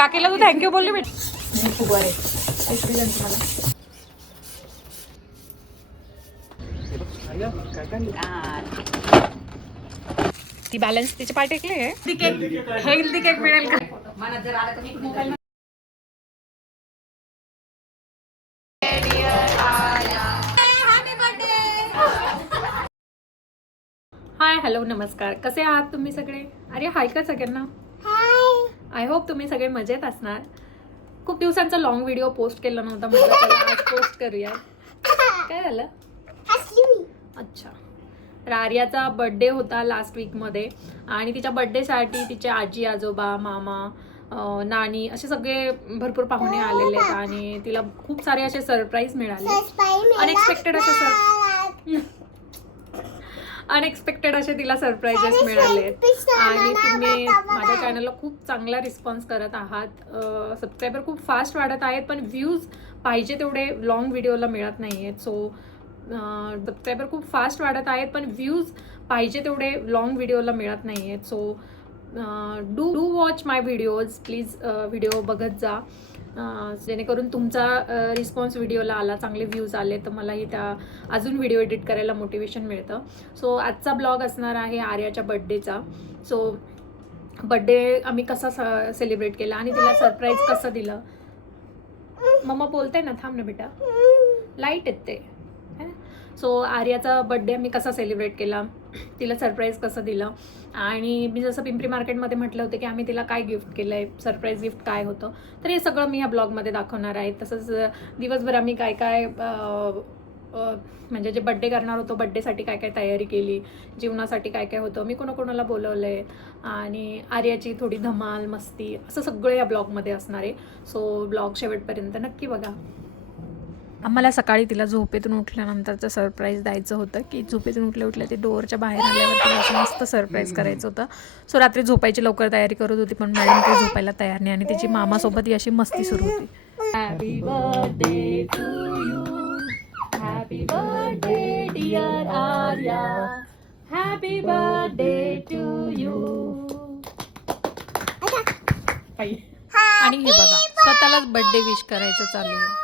काकीला तू thank you बोलली मी खूप बरे ती बॅलन्स तिचे पाय टेकले हेल्दी केक मिळेल का हाय हॅलो नमस्कार कसे आहात तुम्ही सगळे अरे हाय का सगळ्यांना आय होप तुम्ही सगळे मजेत असणार खूप दिवसांचा लॉंग व्हिडिओ पोस्ट केला नव्हता म्हटलं चला आज पोस्ट करूया काय झालं अच्छा तर आर्याचा बर्थडे होता लास्ट वीकमध्ये आणि तिच्या बर्थडेसाठी तिचे आजी आजोबा मामा नानी असे सगळे भरपूर पाहुणे आलेले आहेत आणि तिला खूप सारे असे सरप्राईज मिळाले अनएक्सपेक्टेड असे तिला सरप्राईजेस मिळाले आणि तुम्ही माझ्या चॅनलला खूप चांगला रिस्पॉन्स करत आहात सबस्क्रायबर खूप फास्ट वाढत आहेत पण व्ह्यूज पाहिजे तेवढे लॉंग व्हिडिओला मिळत नाही आहेत सो सबस्क्रायबर खूप फास्ट वाढत आहेत पण व्ह्यूज पाहिजे तेवढे लॉंग व्हिडिओला मिळत नाही आहेत so do watch my videos please video बघत जा जेणेकरून तुमचा रिस्पॉन्स व्हिडिओला आला चांगले व्ह्यूज आले तर मलाही त्या अजून व्हिडिओ एडिट करायला मोटिवेशन मिळतं सो आजचा ब्लॉग असणार आहे आर्याच्या बड्डेचा सो बड्डे आम्ही कसा सेलिब्रेट केला आणि तिला सरप्राईज कसं दिलं मम्मा बोलते ना थांब ना बेटा लाईट येते सो आर्याचा बड्डे आम्ही कसा सेलिब्रेट केला तिला सरप्राईज कसं दिलं आणि मी जसं पिंपरी मार्केटमध्ये म्हटलं होतं की आम्ही तिला काय गिफ्ट केलं आहे सरप्राईज गिफ्ट काय होतं तर हे सगळं मी ह्या ब्लॉगमध्ये दाखवणार आहे तसंच दिवसभर आम्ही काय काय म्हणजे जे बड्डे करणार होतो बड्डेसाठी काय काय तयारी केली जेवणासाठी काय काय होतं मी कोणाकोणाला बोलवलं आहे आणि आर्याची थोडी धमाल मस्ती असं सगळं या ब्लॉगमध्ये असणार आहे सो ब्लॉग शेवटपर्यंत नक्की बघा आम्हाला सकाळी तिला झोपेतून उठल्यानंतरचं सरप्राईज द्यायचं होतं की झोपेतून उठल्या ते डोअरच्या बाहेर आल्यावर तिला असं मस्त सरप्राईज करायचं होतं सो रात्री झोपायची लवकर तयारी करत होती पण मॅडम काही झोपायला तयार नाही आणि तिची मामासोबत ही अशी मस्ती सुरू होती happy birthday to you happy birthday dear Arya happy birthday to you आणि हे बघा स्वतःलाच बर्थडे विश करायचं चालू आहे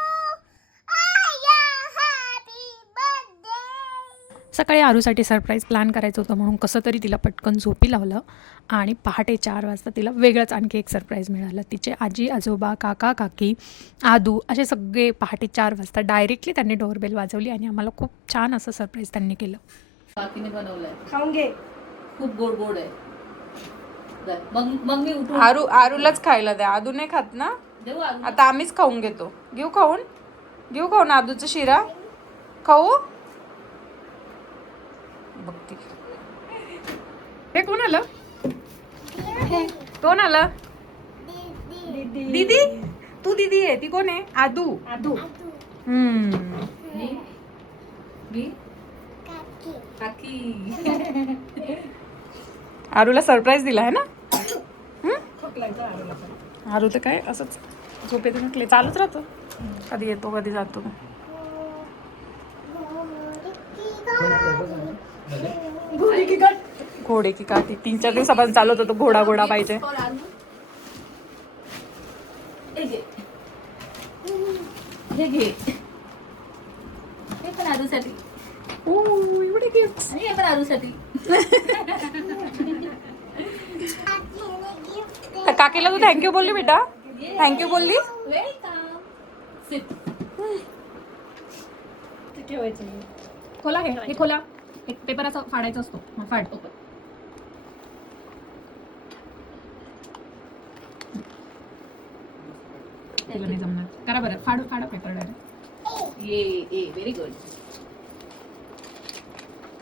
सकाळी आरूसाठी सरप्राईज प्लॅन करायचं होतं म्हणून कसं तरी तिला पटकन झोपी लावलं आणि पहाटे 4 वाजता तिला वेगळंच आणखी एक सरप्राईज मिळालं तिचे आजी आजोबा काका काकी आदू असे सगळे पहाटे 4 वाजता डायरेक्टली त्यांनी डोअरबेल वाजवली आणि आम्हाला खूप छान असं सरप्राईज त्यांनी केलं काकीने बनवलंय खाऊन घे खूप गोड गोड आहे मग मी उठून आरूलाच खायला द्या आदू नाही खात ना आता आम्हीच खाऊन घेतो घेऊ खाऊन आदूचा शिरा खाऊ बघते हे कोण आलं दीदी तू दीदी आहे ती कोण आहे आदू आरूला सरप्राईज दिला आहे ना आरू तर काय असंच झोपेतून उठले चालूच राहतो कधी येतो कधी जातो घोडे की काठी 3-4 दिवसापासून चालत होतो घोडा पाहिजे हे घे हे पण आरूसाठी एवढे गिफ्ट हे पण आरूसाठी काकीला तू थँक्यू बोलली बेटा थँक्यू बोलली वेलकम सिट ठेवायचं खोला हे खोला एक पेपर असा फाडायचा असतो मग फाडतो तुला नाही जमणार करा बरं फाडा पेपर डायरेक्ट ये व्हेरी गुड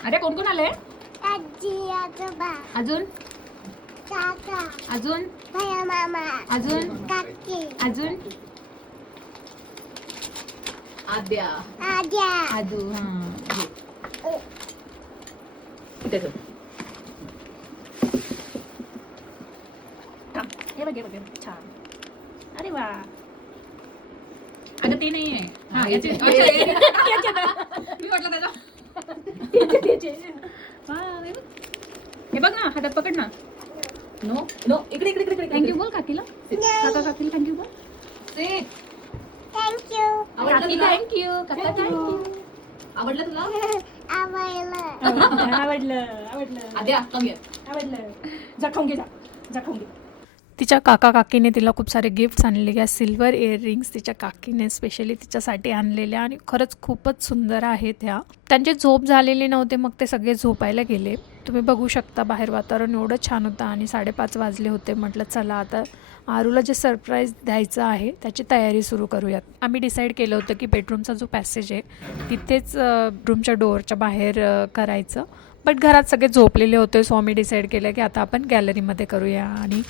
अरे कोण कोण आले आजी आजोबा अजून काका अजून भैया मामा अजून काकी अजून आद्या आद्या आदू हां हे बघ छान अरे वा अगं ते नाही आहे हा याचे मी म्हटलं त्याच्या हे बघ ना हातात पकड ना नो नो इकडे इकडे इकडे थँक्यू बोल काकीला. काका काकीला थँक्यू बोल. Sit. थँक्यू आवडलं काकी तुला? थँक्यू. काका थँक्यू. आवडलं तुला? आवडलं आवडलं. आद्या कम ये. आवडलं. जा खाऊन घे, जा खाऊन घे. तिच्या काका काकीने तिला खूप सारे गिफ्ट्स आणलेले आहे. सिल्वर इयरिंग्स तिच्या काकीने स्पेशली तिच्यासाठी आणलेल्या आणि खरंच खूपच सुंदर आहेत ह्या. त्यांचे झोप झालेले नव्हते, मग ते सगळे झोपायला गेले. तुम्ही बघू शकता बाहेर वातावरण एवढं छान होतं आणि 5:30 वाजले होते. म्हटलं चला आता आरूला जे सरप्राईज द्यायचं आहे त्याची तयारी सुरू करूयात. आम्ही डिसाईड केलं होतं की बेडरूमचा जो पॅसेज आहे तिथेच रूमच्या डोअरच्या बाहेर करायचं. बट घरात सगळे झोपलेले होते, सो आम्ही डिसाईड केलं की आता आपण गॅलरीमध्ये करूया. आणि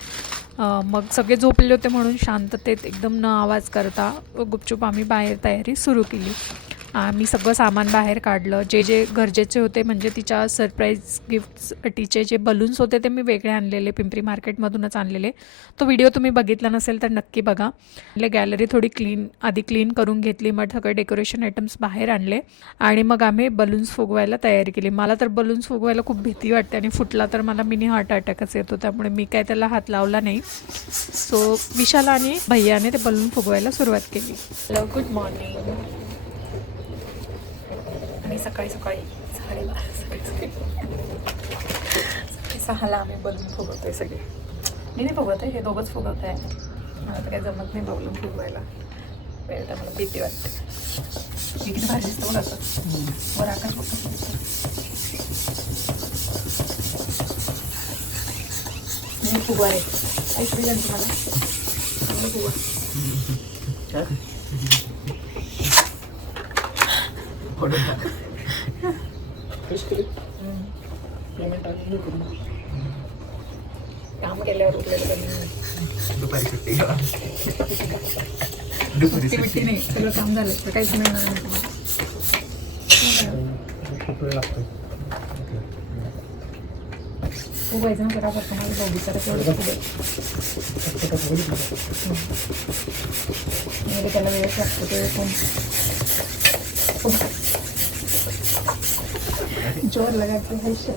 मग सगळे झोपलेले होते म्हणून शांततेत एकदम न आवाज करता गुपचूप आम्ही बाहेर तयारी सुरू केली. आम्ही सगळं सामान बाहेर काढलं, जे जे गरजेचे होते. म्हणजे तिच्या सरप्राईज गिफ्टसाठीचे जे बलून्स होते ते मी वेगळे आणलेले, पिंपरी मार्केटमधूनच आणलेले. तो व्हिडिओ तुम्ही बघितला नसेल तर नक्की बघा. गॅलरी थोडी आधी क्लीन करून घेतली, मग सगळे डेकोरेशन आयटम्स बाहेर आणले आणि मग आम्ही बलून्स फुगवायला तयारी केली. मला तर बलून्स फुगवायला खूप भीती वाटते आणि फुटला तर मला मिनी हार्ट अटॅकच येतो, त्यामुळे मी काय त्याला हात लावला नाही. सो विशाला आणि भैयाने ते बलून फुगवायला सुरुवात केली. Hello, good morning. आणि सकाळी 6:30 आम्ही बलून फुगवतोय सगळे. मी नाही फुगवत आहे, हे दोघंच फुगवत आहे. मला तर काही जमत नाही बलून फुगवायला, वेळ मला भीती वाटते. मी किती भारी दिसतो बघ असं बरं आकाश बघ. मी फुगवा आहे ऐकली जाईल तुम्हाला फुगवा. काम केल्यावर उरलेलं दुपारी सुट्टी सुट्टी नाही, सगळं काम झालं तर काहीच मिळणार नाही. खूप वेळ लागतो. उभायचं ना करा बघता मला बघू तर तेवढं त्याला वेळच लागतो ते पण जोर लगायचं भविष्य.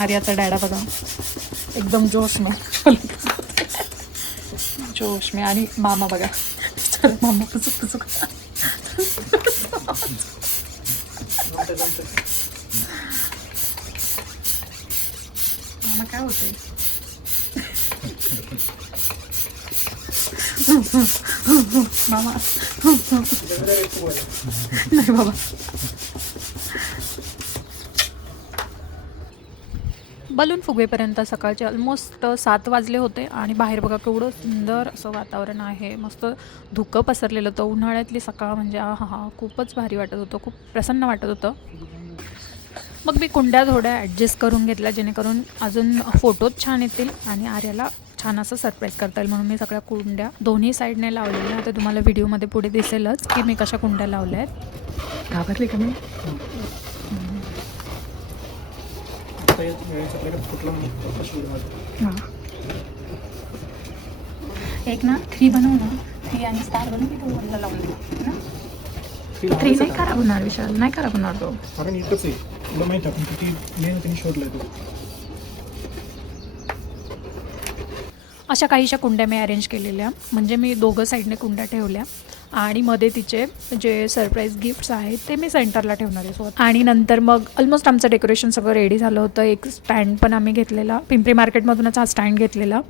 आर्याचा डॅडा बघा एकदम जोश में आणि मामा बघा मामा पुचुक मामा काय होते मामा नाही बाबा. बलून फुगवेपर्यंत सकाळचे ऑलमोस्ट 7 वाजले होते आणि बाहेर बघा केवढं सुंदर असं वातावरण आहे. मस्त धुकं पसरलेलं होतं. उन्हाळ्यातली सकाळ म्हणजे हा खूपच भारी वाटत होतं, खूप प्रसन्न वाटत होतं. मग मी कुंड्या थोड्या ॲडजस्ट करून घेतल्या जेणेकरून अजून फोटोज छान येतील आणि आर्याला छान असं सरप्राईज करता येईल, म्हणून मी सगळ्या कुंड्या दोन्ही साईडने लावलेल्या. आता तुम्हाला व्हिडिओमध्ये पुढे दिसेलच की मी कशा कुंड्या लावल्या आहेत. घाबरली का मी? हां, एक ना 3 बनवू ना, 3 आणि स्टार बनवू की तो वरला लावून ना. 3 नाही खराब होणार विशाल, नाही खराब होणार तो. कारण एकच आहे, तुला माहिती आपण किती मेहनतीने शोधलाय तो. अशा काहीशा कुंड्या मी अरेंज केलेल्या, म्हणजे मी दोघं साईडने कुंड्या ठेवल्या आणि मध्ये तिचे जे सरप्राईज गिफ्ट्स आहेत ते मी सेंटरला ठेवणार आहे सोबत. आणि नंतर मग ऑलमोस्ट आमचं डेकोरेशन सगळं रेडी झालं होतं. एक स्टँड पण आम्ही घेतलेला, पिंपरी मार्केटमधूनच हा स्टँड घेतलेला,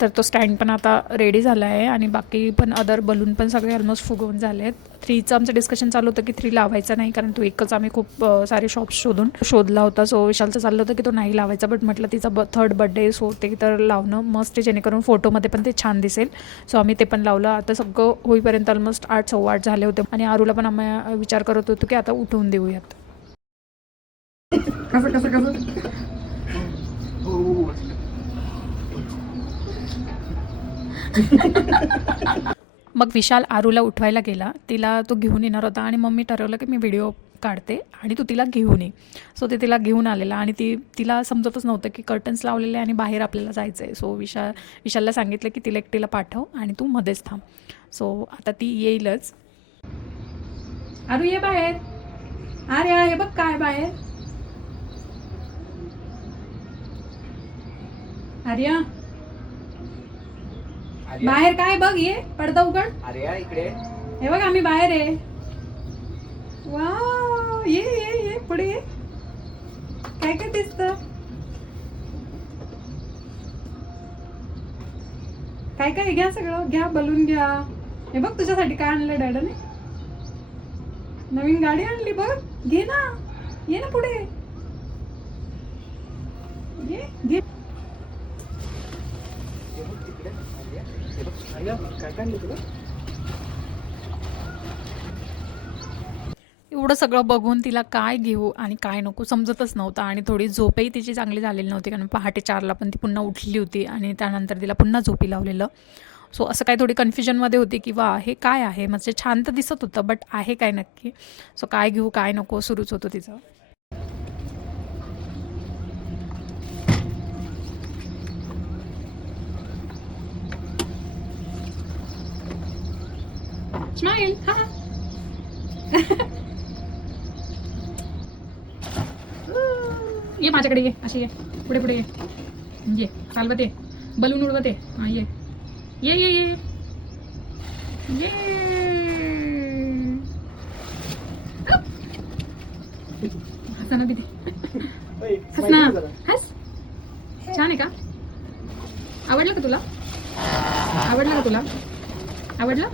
तर तो स्टँड पण आता रेडी झाला आहे. आणि बाकी पण अदर बलून पण सगळे ऑलमोस्ट फुगवून झाले आहेत. 3चं आमचं डिस्कशन चालू होतं की 3 लावायचा नाही, कारण तो एकच आम्ही खूप सारे शॉप्स शोधला होता. सो विशालचं चाललं होतं की तो नाही लावायचा, बट म्हटलं तिचा 3rd बड्डे सो ते तर लावणं मस्त, जेणेकरून फोटोमध्ये पण ते छान दिसेल. सो आम्ही ते पण लावलं. आता सगळं होईपर्यंत ऑलमोस्ट 8-8:15 झाले होते आणि आरूला पण आम्ही विचार करत होतो की आता उठवून देऊयात. मग विशाल आरूला उठवायला गेला, तिला तो घेऊन येणार होता आणि मग मी ठरवलं की मी व्हिडिओ काढते आणि तू तिला घेऊन ये. सो ते तिला घेऊन आलेला आणि तिला समजतच नव्हतं की कर्टन्स लावलेले आणि बाहेर आपल्याला जायचं आहे. सो विशालला सांगितलं की तिला एकटीला पाठव आणि तू मध्येच थांब. सो आता ती येईलच. आरू ये बाहेर, अरे हे बघ काय बाहेर. आर्या बाहेर काय बघ, ये पडदा उघड. अरे इकडे हे बघ आम्ही बाहेर आहे. वा ये ये ये पुढे ये. काय काय दिसत, काय काय घ्या, सगळं घ्या, बलून घ्या. हे बघ तुझ्यासाठी काय आणलं डॅडाने, नवीन गाडी आणली बघ. घे ना, ये ना पुढे ये, घे. काय काय आणलं तुला? एवढं सगळं बघून तिला काय घेऊ आणि काय नको समजतच नव्हतं. आणि थोडी झोपही तिची चांगली झालेली नव्हती, कारण पहाटे 4ला पण ती पुन्हा उठली होती आणि त्यानंतर तिला पुन्हा झोपी लावलेलं. सो असं काही थोडी कन्फ्युजनमध्ये होती की वा हे काय आहे, म्हणजे छान तर दिसत होतं बट आहे काय नक्की. सो काय घेऊ काय नको सुरूच होतं तिचं. स्माइल. हा ये माझ्याकडे ये, अशी ये, पुढे पुढे ये, चालवत ये, बलून उडवत ये. हा ये ये ये ये ये. हसा ना दीदी, हस ना, हस. छान आहे का, आवडलं का तुला, आवडलं का तुला, आवडलं.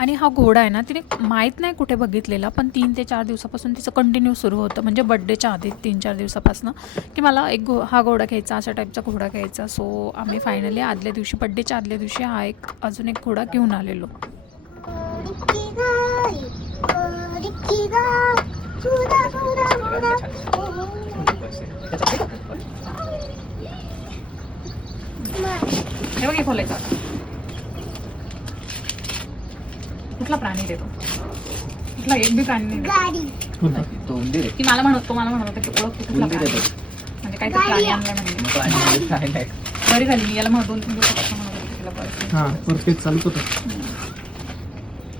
आणि हा घोडा आहे ना, तिने माहीत नाही कुठे बघितलेला, पण 3 ते 4 दिवसापासून तिचं कंटिन्यू सुरू होतं, म्हणजे बड्डेच्या आधी 3-4 दिवसापासून की मला हा घोडा घ्यायचा, अशा टाईपचा घोडा घ्यायचा. सो आम्ही फायनली आदल्या दिवशी, बड्डेच्या आदल्या दिवशी हा अजून एक घोडा घेऊन आलेलो. हे बघ, हे खोलायचं. कुठला प्राणी देतो, कुठला एक बी प्राणी नाही देतो. तो उंदीर आहे. की मला म्हणत होता की ओळख कुठला उंदीर प्राणी, आहे म्हणजे काय तर प्राणी आणलाय म्हणजे. तो. आणि काय नाही. बरी झाली, मी याला म्हणत 2-3 दिवसापासून म्हणत होते तिला परत. हा परफेक्ट चालत होतं.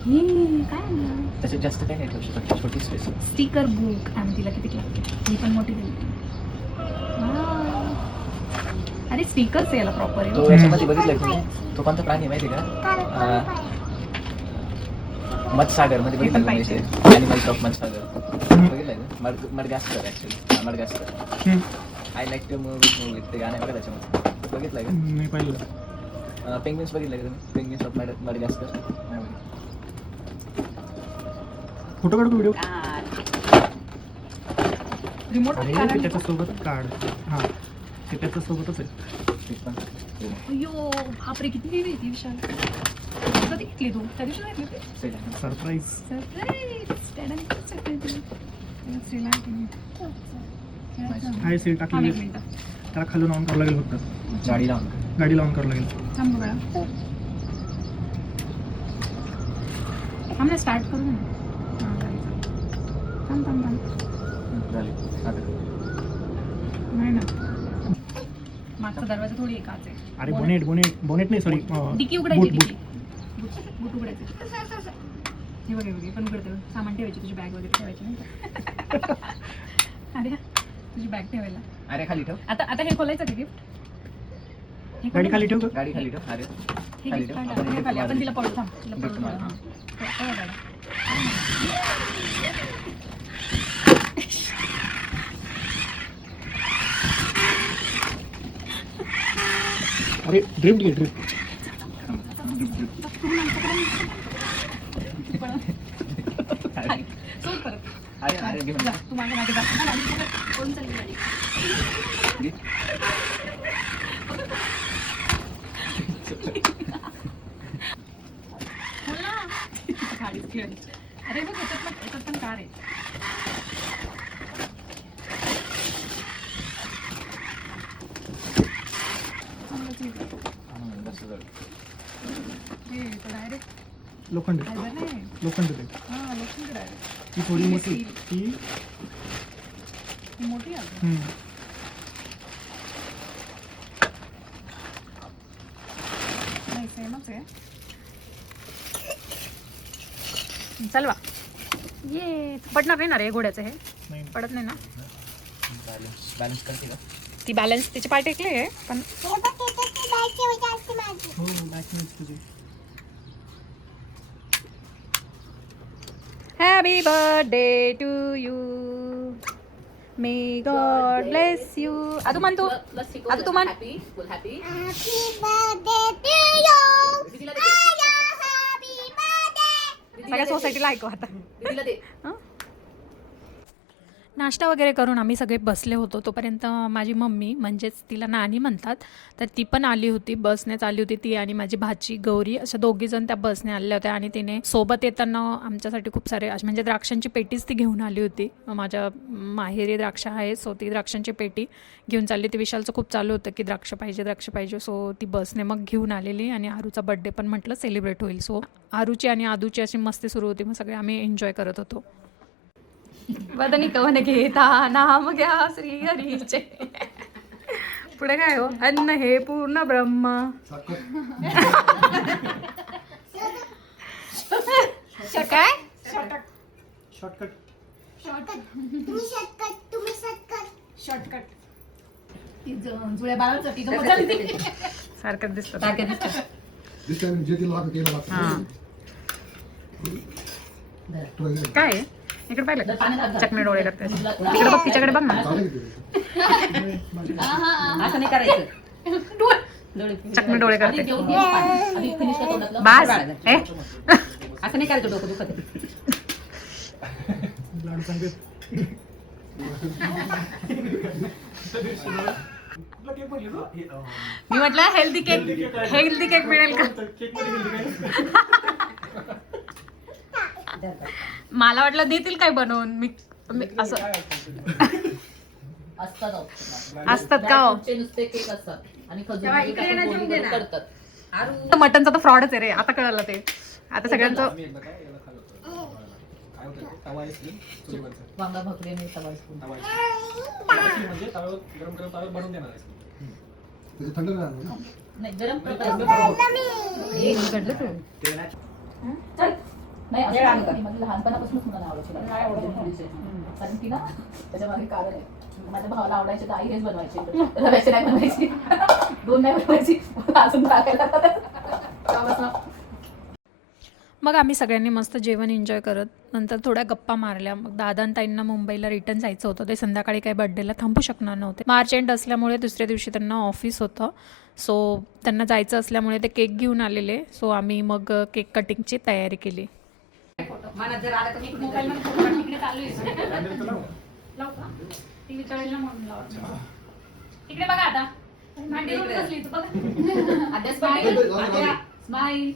हे काय आणलं, त्याच्यात जास्त काही नाही ठेवू शकत, छोटी स्पेस. Sticker book. आणि तिला किती लागते, ही पण मोठी दिली. अरे स्टिकर्स आहे याला प्रॉपर आहे. तो याच्यामध्ये बघितलं की नाही, तो कोणता प्राणी आहे माहिती का, मत्स्यसागर मध्ये हे पण बघितलं, ॲनिमल्स ऑफ मत्स्यसागर बघितलं का, Madagascar actually, Madagascar. I like to move with ते गाणं आहे बघा त्याच्यामध्ये, बघितलं का. नाही पाहिलं. पेंग्विन्स बघितलं का तुम्ही, पेंग्विन्स ऑफ मडगास्कर. फोटो काढतो व्हिडिओ. रिमोट अरे ते त्याच्यासोबत काढ. हा ते त्याच्यासोबतच आहे. अयो बापरे, किती वेगळी ती विशाल. कधी घेतली तू, त्या दिवशी नाही घेतली. सरप्राईज. हाय सील टाकली, त्याला खालून ऑन करावं लागेल फक्त. गाडी लावून गाडीला ऑन करावं लागेल. थांब बघा, थांब ना, स्टार्ट करू ना. थांब थांब थांब, झाली आता. नाही ना, मागचा दरवाजा थोडी एकाच आहे. अरे बोनेट बोनेट बोनेट नाही, सॉरी डिकी उघडायची, डिकी बूट उघडायचं. हे बघ, हे बघ, पण उघडते. सामान ठेवायची, तुझी बॅग वगैरे ठेवायची नाही. अरे तुझी बॅग ठेवायला. अरे खाली ठेव, आता हे खोलायचं का गिफ्ट, गाडी खाली ठेव का. गाडी खाली ठेव. अरे हे खाली gift ठेव. काढलं. हे खाली, आपण तिला पडू थांब, तिला Gift पडू मार. हां. ठेवा गाडी. अरे ड्रिफ्ट घे, ड्रिफ्ट. सोड परत. अरे अरे घेऊन जा, तू मागे मागे जा. गाडी पकड. कोण चालली गाडी. घे. खोल ना. गाडीच खेळ. अरे बघ, याच्यात पण कार आहे. बस झालं. हे तर डायरेक्ट लोखंड फायबर नाही. लोखंड ते. हां, लोखंड डायरेक्ट. ती थोडी मोठी ती. ही मोठी आहे. नाही, सेमच आहे. चल वा. ये पडणार नाही ना रे घोड्याचं, हे नाही पडत नाही ना. बॅलन्स करते का. ती बॅलन्स तिचे पाय टेकले आहे पण हो बॅचमेट्स तुझी. Happy birthday to you may God bless you. आता म्हण तू, आता तू म्हण. हॅपी फुल हॅपी सगळ्या सोसायटीला ऐकू आता. दीदीला दे. नाश्ता वगैरे करून आम्ही सगळे बसले होतो. तोपर्यंत माझी मम्मी म्हणजेच तिला नानी म्हणतात तर ती पण आली होती. बसनेच आली होती ती आणि माझी भाची गौरी, अशा दोघीजण त्या बसने आल्या होत्या. आणि तिने सोबत येताना आमच्यासाठी खूप सारे म्हणजे द्राक्षांची पेटीच ती घेऊन आली होती. माझ्या माहेरी द्राक्ष आहे सो ती द्राक्षांची पेटी घेऊन चालली. ती विशालचं खूप चालू होतं की द्राक्ष पाहिजे. सो ती बसने मग घेऊन आलेली आणि आरूचा बड्डे पण म्हटलं सेलिब्रेट होईल. सो आरूची आणि आदूची अशी मस्ती सुरू होती. मग सगळे आम्ही एन्जॉय करत होतो. वदनी कवन घेता नाम घ्या श्री हरीचे. पुढे काय हो, अन्न हे पूर्ण ब्रह्म. काय शॉर्टकट. शॉर्टकट. जुळ्या बाळासाठी सारखं दिसतं. काय आहे? इकडे पाहिलं चटणी डोळे करते. तिकडे बघ, तिच्याकडे बघ ना. असं नाही करायचं. चटणी डोळे करते. आधी फिनिश कर तोंडातलं. बास. ए? असं नाही करायचं, डोकं दुखत आहे. लाडू सांगते. मी म्हटलं हेल्दी केक मिळेल का. मला वाटलं देतील काय बनवून. मी असं असतात का हो? नुसते केक असतात आणि खजूर करतात. मटनचा तर फ्रॉडच आहे रे. आता कळलं ते. आता सगळ्यांचं वांगा भाकरी आणि तवा स्पून. नाही गरम नाही असं म्हणजे लहानपणापासूनच मला आवडायची. कारण की ना त्याच्या मागे कारण आहे. माझ्या भावाला आवडायचे तर आई हेच बनवायची, रव्याची नाही बनवायची, दोन नाही बनवायची, अजून टाकायला. मग आम्ही सगळ्यांनी मस्त जेवण एन्जॉय करत नंतर थोड्या गप्पा मारल्या. मग दादा आणि ताईंना मुंबईला रिटर्न जायचं होतं. ते संध्याकाळी काही बर्थडेला थांबू शकणार नव्हते. मार्च एंड असल्यामुळे दुसऱ्या दिवशी त्यांना ऑफिस होतं. सो त्यांना जायचं असल्यामुळे ते केक घेऊन आलेले. सो आम्ही मग केक कटिंगची तयारी केली. जर आला तर इकडे बघा आता. स्माईल.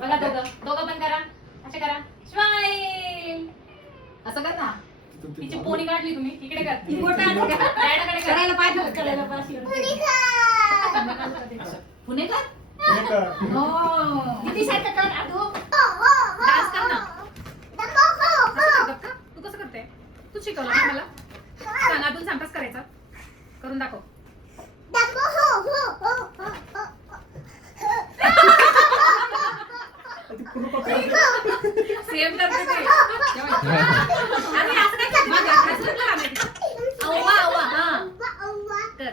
बघा दोघं पण करा. असे करा. स्माईल. असं कर ना. तिची पोणी काढली तुम्ही. इकडे कर. करायला पाहिजे. पुणेकर. किती सारखं कर. डान्स कर ना. तू कसं करते? तू शिकवलं ना मला. सांग अजून सांग कसं करायचं. करून दाखव. सेम करते ते. आणि असं काय करते? अव्वा अव्वा. हा कर.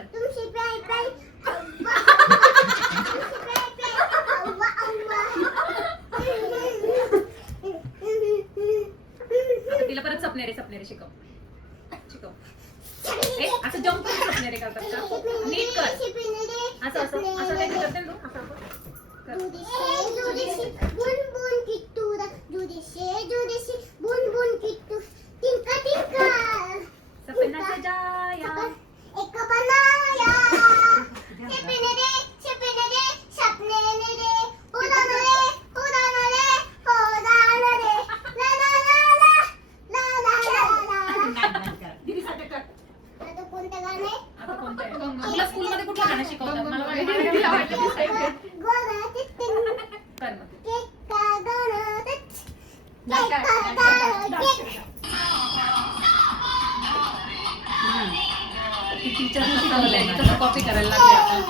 आता तिला परत सपनेरे शिकव. असं जम्प करून सपनेरे करतात का? नीट कर. असं असं असं काय करते ना तू. असं सपना सजाया एक बनाया सपने रे सपने रे उड़ान रे हो जाना रे ला ला ला दीदी सारखं कर. आता कोणतं गाणं आहे? आता कोणतं आहे? तुला स्कूल मध्ये कुठलं गाणं शिकवतात? मला वाटतं कॉपी करायला लागते आपण.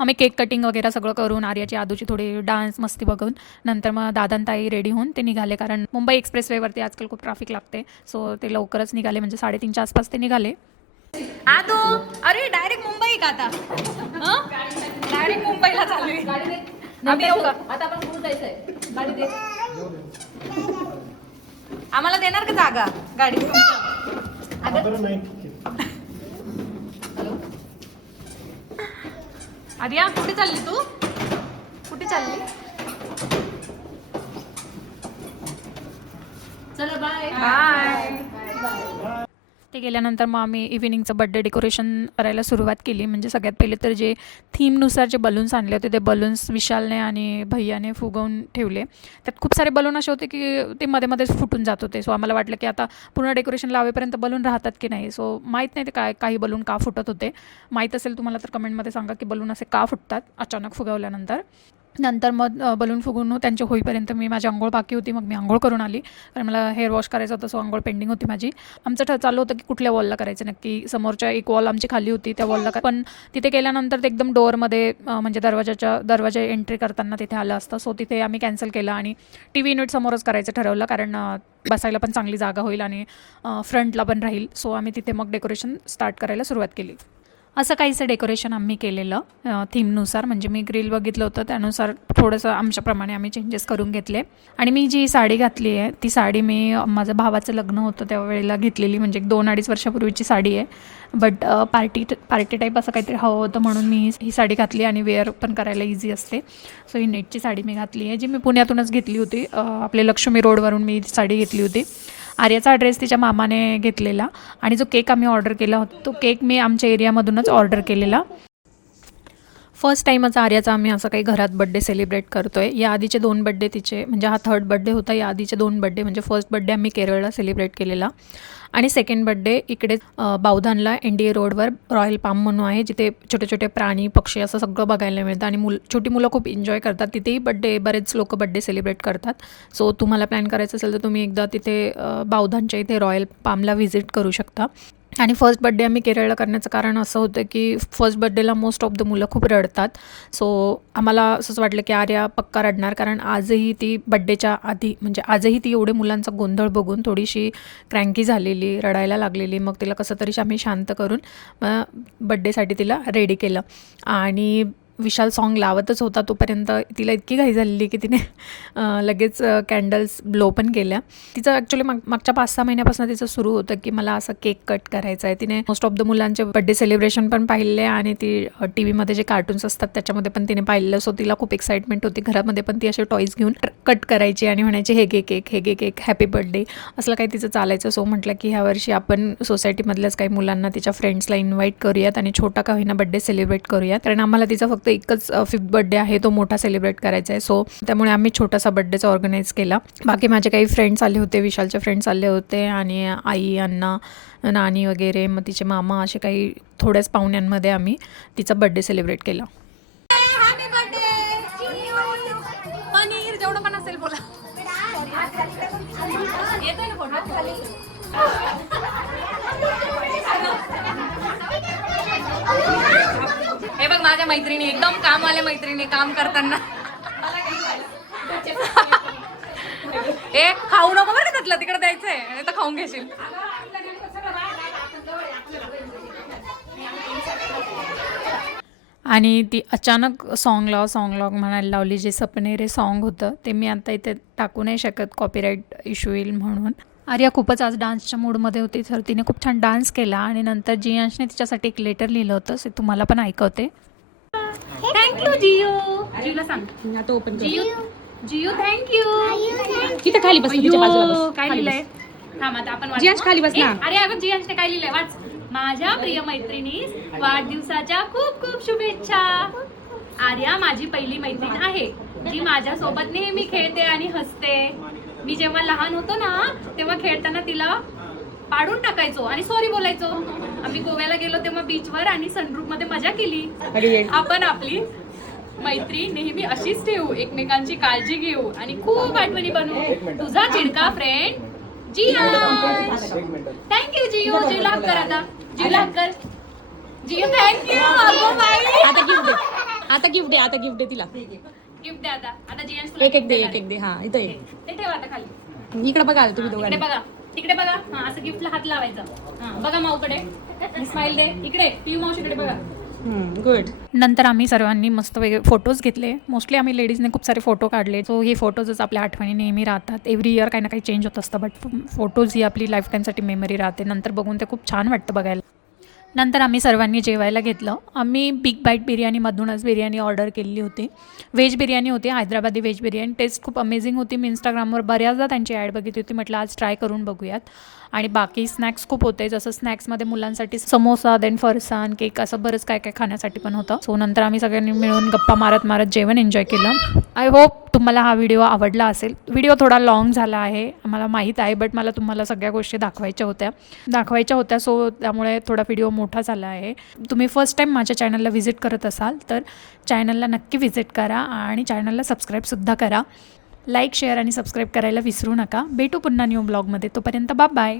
आम्ही केक कटिंग वगैरे सगळं करून आर्याची आदूची थोडी डान्स मस्ती बघून नंतर मग दादांताई रेडी होऊन ते निघाले, कारण मुंबई एक्सप्रेसवेवरती आजकाल खूप ट्रॅफिक लागते. सो ते लवकरच निघाले, म्हणजे 3:30च्या आसपास ते निघाले. आदू, अरे डायरेक्ट मुंबई का आता? डायरेक्ट मुंबईला चालू आहे. गाडी दे. आम्ही येऊ का? आता आपण कुठं जायचंय? गाडी दे. आम्हाला देणार का जागा गाडी? आर्या कुठे चालली तू? कुठे चालली? चला बाय. बाय. ते गेल्यानंतर मग आम्ही इव्हिनिंगचं बर्थडे डेकोरेशन करायला सुरुवात केली. म्हणजे सगळ्यात पहिले तर जे थीमनुसार जे बलून्स आणले होते ते बलून्स विशालने आणि भैयाने फुगवून ठेवले. त्यात खूप सारे बलून असे होते की ते मध्ये मध्येच फुटून जात होते. सो आम्हाला वाटलं की आता पूर्ण डेकोरेशन लावेपर्यंत बलून राहतात की नाही. सो माहीत नाही ते काही बलून का फुटत होते. माहीत असेल तुम्हाला तर कमेंटमध्ये सांगा की बलून असे का फुटतात अचानक फुगवल्यानंतर. नंतर मग बलून फुगून त्यांचे होईपर्यंत मी माझी आंघोळ बाकी होती. मग मी आंघोळ करून आली, कारण मला हेअर वॉश करायचं होतं. सो आंघोळ पेंडिंग होती माझी. आमचं चालू होतं की कुठल्या वॉलला करायचं नक्की. समोरच्या एक वॉल आमची खाली होती, त्या वॉलला पण तिथे गेल्यानंतर ते एकदम डोअरमध्ये म्हणजे दरवाजा एंट्री करताना तिथे आलं असतं. सो तिथे आम्ही कॅन्सल केलं आणि TV युनिट समोरच करायचं ठरवलं, कारण बसायला पण चांगली जागा होईल आणि फ्रंटला पण राहील. सो आम्ही तिथे मग डेकोरेशन स्टार्ट करायला सुरुवात केली. असं काहीसं डेकोरेशन आम्ही केलेलं थीमनुसार. म्हणजे मी ग्रिल बघितलं होतं त्यानुसार थोडंसं आमच्याप्रमाणे आम्ही चेंजेस करून घेतले. आणि मी जी साडी घातली आहे ती साडी मी माझं भावाचं लग्न होतं त्यावेळेला घेतलेली, म्हणजे 2-2.5 वर्षापूर्वीची साडी आहे. बट पार्टी टाईप असं काहीतरी हवं होतं म्हणून मी ही साडी घातली आणि वेअर पण करायला इझी असते. सो ही नेटची साडी मी घातली आहे, जी मी पुण्यातूनच घेतली होती. आपले लक्ष्मी रोडवरून मी साडी घेतली होती. आर्याचा ड्रेस तिच्या मामाने घेतलेला आणि जो केक आम्ही ऑर्डर केला होता तो केक मी आमच्या एरियामधूनच ऑर्डर केलेला. फर्स्ट टाईमच आर्याचा आम्ही असं काही घरात बड्डे सेलिब्रेट करतो आहे. या आधीचे 2 बड्डे तिचे, म्हणजे हा 3rd बड्डे होता. या आधीचे 2 बड्डे, म्हणजे फर्स्ट बड्डे आम्ही केरळला सेलिब्रेट केलेला आणि सेकंड बड्डे इकडे बावधानला NDA रोडवर रॉयल पाम म्हणून आहे, जिथे छोटे छोटे प्राणी पक्षी असं सगळं बघायला मिळतं आणि छोटी मुलं खूप एन्जॉय करतात. तिथेही बरेच लोक बड्डे सेलिब्रेट करतात. सो तुम्हाला प्लॅन करायचं असेल तर तुम्ही एकदा तिथे बावधानच्या इथे रॉयल पामला व्हिजिट करू शकता. आणि फर्स्ट बड्डे आम्ही केरळला करण्याचं कारण असं होतं की फर्स्ट बड्डेला मोस्ट ऑफ द मुलं खूप रडतात. सो आम्हाला असंच वाटलं की आर्या पक्का रडणार, कारण आजही ती बड्डेच्या आधी, म्हणजे आजही ती एवढे मुलांचा गोंधळ बघून थोडीशी क्रँकी झालेली, रडायला लागलेली. मग तिला कसं तरी आम्ही शांत करून मग बड्डेसाठी तिला रेडी केलं. आणि विशाल सॉन्ग लावतच होता तोपर्यंत तिला इतकी घाई झालेली की तिने लगेच कॅन्डल्स ब्लो पण केल्या. तिचं ॲक्च्युली मागच्या 5-6 महिन्यापासून तिचं सुरू होतं की मला असं केक कट करायचं आहे. तिने मोस्ट ऑफ द मुलांचे बड्डे सेलिब्रेशन पण पाहिले आणि ती TV जे कार्टून्स असतात त्याच्यामध्ये पण तिने पाहिलेलं. सो तिला खूप एक्साइटमेंट होती. घरामध्ये पण ती असे टॉईज घेऊन कट करायची आणि म्हणायची हे गे केक हॅपी बर्थडे असलं काही तिचं चालायचं. सो म्हटलं की ह्या वर्षी आपण सोसायटीमधल्याच काही मुलांना तिच्या फ्रेंड्सला इन्व्हाइट करूयात आणि छोटा का होईना बड्डे सेलिब्रेट करूयात, कारण आम्हाला तिचा फक्त एकच 5th बड्डे आहे तो मोठा सेलिब्रेट करायचा आहे. सो त्यामुळे आम्ही छोटासा बड्डेचा ऑर्गनाईज केला. बाकी माझे काही फ्रेंड्स आले होते, विशालचे फ्रेंड्स आले होते आणि आई, अण्णा, नानी वगैरे, मग तिचे मामा, असे काही थोड्याच पाहुण्यांमध्ये आम्ही तिचा बड्डे सेलिब्रेट केला. पनीर जेवढं पण असेल बोला. हे बघ माझ्या मैत्रिणी एकदम काम आल्या मैत्रिणी काम करताना. हे खाऊ नको बरं त्यातलं, तिकडे द्यायचंय आणि तर खाऊन घेशील. आणि ती अचानक सॉन्ग लाव म्हणायला लावली. जे सपने रे सॉन्ग होतं ते मी आता इथे टाकू नाही शकत, कॉपीराईट इश्यू येईल म्हणून. आर्या खूपच आज डान्सच्या मूडमध्ये होती, तर तिने खूप छान डान्स केला. आणि नंतर जियांशने तिच्यासाठी एक लेटर लिहिलं होतं, ते तुम्हाला पण ऐकवते. थँक्यू जियूला सांग. जियू थँक्यू. तिथे खाली बस, तिच्या बाजूला बस. काय लिहिलंय थांब आता आपण जियांश खाली बस ना. अरे अगं जियांशने काय लिहिलंय वाच. माझ्या प्रिय मैत्रिणीस वाढदिवसाच्या खूप खूप शुभेच्छा. आर्या माझी पहिली मैत्रीण आहे जी माझ्यासोबत नेहमी खेळते आणि हसते. मी जेव्हा लहान होतो ना तेव्हा खेळताना तिला पाडून टाकायचो आणि सॉरी बोलायचो. आम्ही गोव्याला गेलो तेव्हा बीचवर आणि सनरूफ मध्ये मजा केली. आपण आपली मैत्री नेहमी अशीच ठेवू, एकमेकांची काळजी घेऊ आणि खूप आठवणी बनवू. तुझा चिडका फ्रेंड जियांश. थँक्यू जियू. जियूला हक कर आता. जियूला हक कर. जियू थँक्यू. आता आता गिफ्ट दे तिला. गिफ्ट दे आता जियांश तुला एक दे. हा इथं ते ठेवा आता खाली. इकडे बघा तुम्ही दोघांनी. तिकडे बघा. हा असं गिफ्टला हात लावायचा. हा बघा माऊकडे स्माइल दे. इकडे पियू मावशीकडे बघा. गुड. नंतर आम्ही सर्वांनी मस्त वेगळे फोटोज घेतले. मोस्टली आम्ही लेडीजने खूप सारे फोटो काढले. सो हे फोटोजच आपल्या आठवणी नेहमी राहतात. एव्हरी इयर काही ना काही चेंज होत असतं, बट फोटोज ही आपली लाईफ टाईमसाठी मेमरी राहते. नंतर बघून ते खूप छान वाटतं बघायला. नंतर आम्ही सर्वांनी जेवायला घेतलं. आम्ही बिग बाईट बिर्याणीमधूनच बिर्याणी ऑर्डर केली होती. व्हेज बिर्याणी होती, हैदराबादी व्हेज बिर्याणी. टेस्ट खूप अमेझिंग होती. मी इंस्टाग्रामवर बऱ्याचदा त्यांची ॲड बघितली होती. म्हटलं आज ट्राय करून बघूयात. आणि बाकी स्नॅक्स खूप होते, जसं स्नॅक्समध्ये मुलांसाठी समोसा, देन फरसाण, केक, असं बरंच काय काय खाण्यासाठी पण होतं. सो नंतर आम्ही सगळ्यांनी मिळून गप्पा मारत जेवण एन्जॉय केलं. आय होप तुम्हाला हा व्हिडिओ आवडला असेल. व्हिडिओ थोडा लाँग झाला आहे मला माहीत आहे, बट मला तुम्हाला सगळ्या गोष्टी दाखवायच्या होत्या. सो त्यामुळे थोडा व्हिडिओ मोठा झाला आहे. तुम्ही फर्स्ट टाईम माझ्या चॅनलला व्हिजिट करत असाल तर चॅनलला नक्की व्हिजिट करा आणि चॅनलला सबस्क्राईबसुद्धा करा. लाईक, शेअर आणि सबस्क्राईब करायला विसरू नका. भेटू पुन्हा न्यू ब्लॉगमध्ये. तोपर्यंत बाय.